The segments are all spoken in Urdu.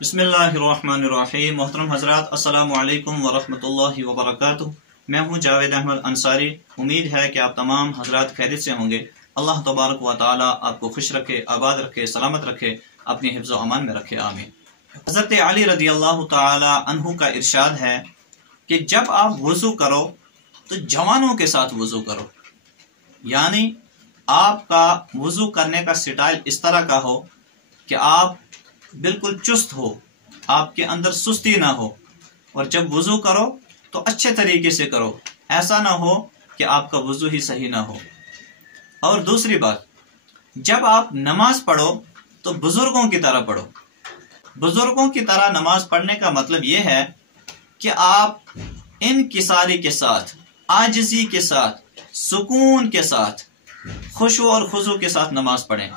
بسم اللہ الرحمن الرحیم۔ محترم حضرات، السلام علیکم ورحمۃ اللہ وبرکاتہ۔ میں ہوں جاوید احمد انصاری۔ امید ہے کہ آپ تمام حضرات خیریت سے ہوں گے۔ اللہ تبارک و تعالی آپ کو خوش رکھے، آباد رکھے، سلامت رکھے، اپنی حفظ و امان میں رکھے، آمین۔ حضرت علی رضی اللہ تعالی عنہ کا ارشاد ہے کہ جب آپ وضو کرو تو جوانوں کے ساتھ وضو کرو، یعنی آپ کا وضو کرنے کا سٹائل اس طرح کا ہو کہ آپ بالکل چست ہو، آپ کے اندر سستی نہ ہو، اور جب وضو کرو تو اچھے طریقے سے کرو، ایسا نہ ہو کہ آپ کا وضو ہی صحیح نہ ہو۔ اور دوسری بات، جب آپ نماز پڑھو تو بزرگوں کی طرح پڑھو۔ بزرگوں کی طرح نماز پڑھنے کا مطلب یہ ہے کہ آپ انکساری کے ساتھ، عاجزی کے ساتھ، سکون کے ساتھ، خشوع اور خضوع کے ساتھ نماز پڑھیں۔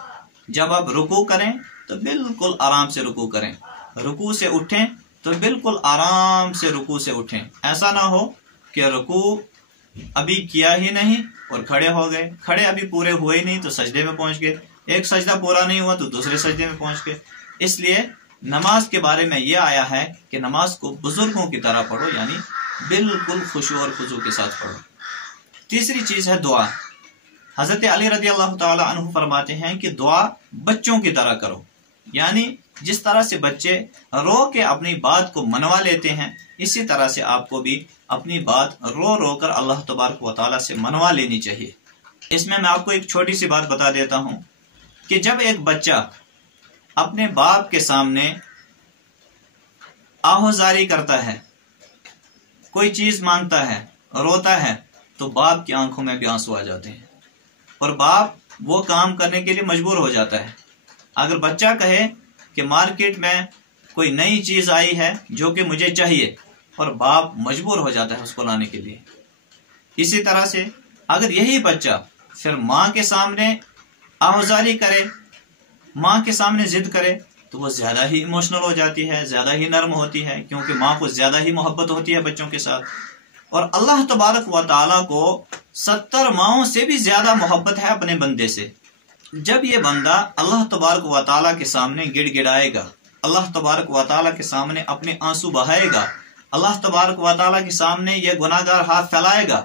جب آپ رکوع کریں تو بالکل آرام سے رکوع کریں، رکوع سے اٹھیں تو بالکل آرام سے رکوع سے اٹھیں۔ ایسا نہ ہو کہ رکوع ابھی کیا ہی نہیں اور کھڑے ہو گئے، کھڑے ابھی پورے ہوئے ہی نہیں تو سجدے میں پہنچ گئے، ایک سجدہ پورا نہیں ہوا تو دوسرے سجدے میں پہنچ گئے۔ اس لیے نماز کے بارے میں یہ آیا ہے کہ نماز کو بزرگوں کی طرح پڑھو، یعنی بالکل خشوع اور خضوع کے ساتھ پڑھو۔ تیسری چیز ہے دعا۔ حضرت علی رضی اللہ تعالی عنہ فرماتے ہیں کہ دعا بچوں کی طرح کرو، یعنی جس طرح سے بچے رو کے اپنی بات کو منوا لیتے ہیں، اسی طرح سے آپ کو بھی اپنی بات رو رو کر اللہ تبارک و تعالیٰ سے منوا لینی چاہیے۔ اس میں آپ کو ایک چھوٹی سی بات بتا دیتا ہوں کہ جب ایک بچہ اپنے باپ کے سامنے آہوزاری کرتا ہے، کوئی چیز مانگتا ہے، روتا ہے، تو باپ کی آنکھوں میں بھی آنسو آ جاتے ہیں اور باپ وہ کام کرنے کے لیے مجبور ہو جاتا ہے۔ اگر بچہ کہے کہ مارکیٹ میں کوئی نئی چیز آئی ہے جو کہ مجھے چاہیے، اور باپ مجبور ہو جاتا ہے اس کو لانے کے لیے۔ اسی طرح سے اگر یہی بچہ پھر ماں کے سامنے آہوزاری کرے، ماں کے سامنے ضد کرے، تو وہ زیادہ ہی ایموشنل ہو جاتی ہے، زیادہ ہی نرم ہوتی ہے، کیونکہ ماں کو زیادہ ہی محبت ہوتی ہے بچوں کے ساتھ۔ اور اللہ تبارک و تعالیٰ کو 70 ماؤں سے بھی زیادہ محبت ہے اپنے بندے سے۔ جب یہ بندہ اللہ تبارک و تعالیٰ کے سامنے گڑ گڑائے گا، اللہ تبارک و تعالیٰ کے سامنے اپنے آنسو بہائے گا، اللہ تبارک و تعالیٰ کے سامنے یہ گناہگار ہاتھ پھیلائے گا،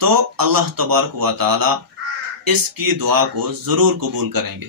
تو اللہ تبارک و تعالیٰ اس کی دعا کو ضرور قبول کریں گے۔